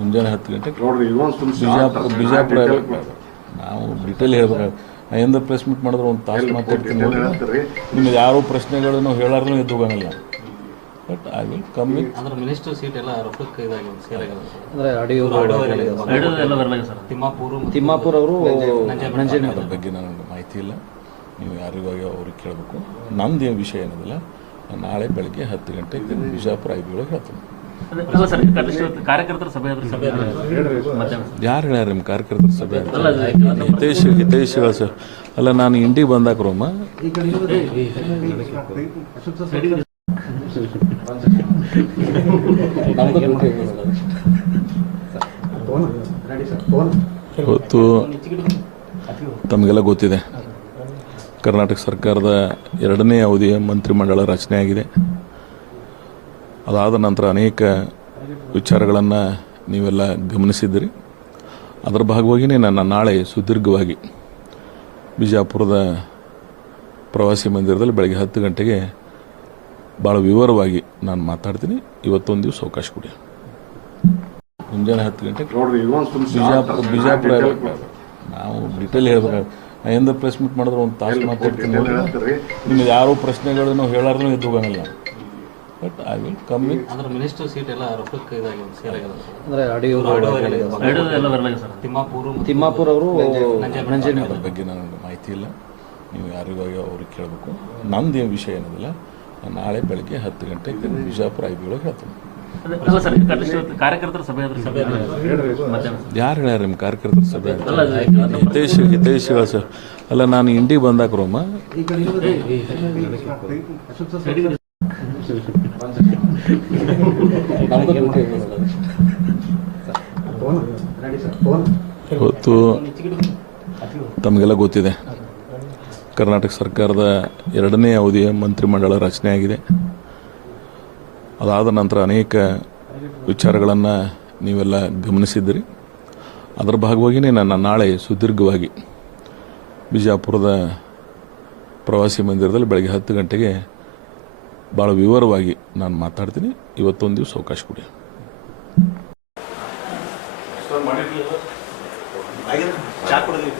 ಮುಂಜಾನೆ 10 ಗಂಟೆಗೆ ಬಿಜಾಪುರ ನಾವು ಡೀಟೇಲ್ ಹೇಳ್ಬೇಕು. ಎಂದು ಪ್ರೆಸ್ ಮೀಟ್ ಮಾಡಿದ್ರೆ ಒಂದು ತಾಸು ಮಾತಾಡ್ತೀನಿ. ನಿಮಗೆ ಯಾರೋ ಪ್ರಶ್ನೆಗಳನ್ನು ಹೇಳಾರ್ದು ಎದ್ದು ಹೋಗಂಗಿಲ್ಲ. But I will come with ಅಂದ್ರೆ ಮಿನಿಸ್ಟರ್ ಸೀಟ್ ಎಲ್ಲ ರೊಕ್ಕಕ್ಕೆ ಇದಾಗಿದೆ, ಸೇಲ್ ಆಗಿದೆ. ಅಂದರೆ ತಿಮ್ಮಾಪುರ ಅವರು ಅದ್ರ ಬಗ್ಗೆ ನನಗೆ ಮಾಹಿತಿ ಇಲ್ಲ. ನೀವು ಯಾರಿಗಾಗಿ ಅವ್ರಿಗೆ ಕೇಳಬೇಕು. ನಮ್ಮದು ವಿಷಯ ಏನದಿಲ್ಲ. ನಾಳೆ ಬೆಳಗ್ಗೆ 10 ಗಂಟೆಗೆ ಬಿಜಾಪುರ IB ಒಳಗೆ ಹೇಳ್ತೀನಿ. ಕಾರ್ಯಕರ್ತರ ಸಭೆ ಯಾರು ಹೇಳ್ಯಾರ ನಿಮ್ಮ ಕಾರ್ಯಕರ್ತರ ಸಭೆ? ಹಿತೈಷಿಗಳ ಸರ್ ಅಲ್ಲ. ನಾನು ಇಂಡಿಗೆ ಬಂದಾಕ ರೋಮ ಇವತ್ತು ತಮಗೆಲ್ಲ ಗೊತ್ತಿದೆ, ಕರ್ನಾಟಕ ಸರ್ಕಾರದ 2ನೇ ಅವಧಿಯ ಮಂತ್ರಿಮಂಡಲ ರಚನೆ ಆಗಿದೆ. ಅದಾದ ನಂತರ ಅನೇಕ ವಿಚಾರಗಳನ್ನು ನೀವೆಲ್ಲ ಗಮನಿಸಿದ್ದೀರಿ. ಅದರ ಭಾಗವಾಗಿಯೇ ನಾನು ನಾಳೆ ಸುದೀರ್ಘವಾಗಿ ಬಿಜಾಪುರದ ಪ್ರವಾಸಿ ಮಂದಿರದಲ್ಲಿ ಬೆಳಗ್ಗೆ 10 ಗಂಟೆಗೆ ಭಾಳ ವಿವರವಾಗಿ ನಾನು ಮಾತಾಡ್ತೀನಿ. ಇವತ್ತೊಂದು ದಿವಸ ಅವಕಾಶ ಕೊಡಿ. ಮುಂಜಾನೆ 10 ಗಂಟೆಗೆ ಬಿಜಾಪುರ ನಾವು ಡೀಟೇಲ್ ಹೇಳ್ಬೇಕು. ಎಂದು ಪ್ರೆಸ್ ಮೀಟ್ ಮಾಡಿದ್ರೆ ಒಂದು ತಾಸು ಮಾತಾಡ್ತೀನಿ. ನಿಮಗೆ ಯಾರೋ ಪ್ರಶ್ನೆಗಳನ್ನು ಹೇಳಾರ್ದು ಎದ್ದು ಹೋಗಂಗಿಲ್ಲ. But I will come with ಅಂದ್ರೆ ಮಿನಿಸ್ಟರ್ ಸೀಟ್ ಎಲ್ಲ ರೊಕ್ಕಕ್ಕೆ ಇದಾಗಿದೆ, ಸೇಲ್ ಆಗಿದೆ. ಅಂದರೆ ತಿಮ್ಮಾಪುರ ಅವರು ಅದ್ರ ಬಗ್ಗೆ ನನಗೆ ಮಾಹಿತಿ ಇಲ್ಲ. ನೀವು ಯಾರಿಗಾಗಿ ಅವ್ರಿಗೆ ಕೇಳಬೇಕು. ನಮ್ಮದು ವಿಷಯ ಏನದಿಲ್ಲ. ನಾಳೆ ಬೆಳಗ್ಗೆ 10 ಗಂಟೆಗೆ ಬಿಜಾಪುರ IB ಒಳಗೆ ಹೇಳ್ತೀನಿ. ಕಾರ್ಯಕರ್ತರ ಸಭೆ ಯಾರು ಹೇಳ್ಯಾರ ನಿಮ್ಮ ಕಾರ್ಯಕರ್ತರ ಸಭೆ? ಹಿತೈಷಿಗಳ ಸರ್ ಅಲ್ಲ. ನಾನು ಇಂಡಿಗೆ ಬಂದಾಕ ರೋಮ ಇವತ್ತು ತಮಗೆಲ್ಲ ಗೊತ್ತಿದೆ, ಕರ್ನಾಟಕ ಸರ್ಕಾರದ 2ನೇ ಅವಧಿಯ ಮಂತ್ರಿಮಂಡಲ ರಚನೆ ಆಗಿದೆ. ಅದಾದ ನಂತರ ಅನೇಕ ವಿಚಾರಗಳನ್ನು ನೀವೆಲ್ಲ ಗಮನಿಸಿದ್ದೀರಿ. ಅದರ ಭಾಗವಾಗಿಯೇ ನಾನು ನಾಳೆ ಸುದೀರ್ಘವಾಗಿ ಬಿಜಾಪುರದ ಪ್ರವಾಸಿ ಮಂದಿರದಲ್ಲಿ ಬೆಳಗ್ಗೆ 10 ಗಂಟೆಗೆ ಭಾಳ ವಿವರವಾಗಿ ನಾನು ಮಾತಾಡ್ತೀನಿ. ಇವತ್ತೊಂದು ದಿವಸ ಅವಕಾಶ ಕೊಡಿ. ಚಾ ಕುಡಿದ್ವಿ.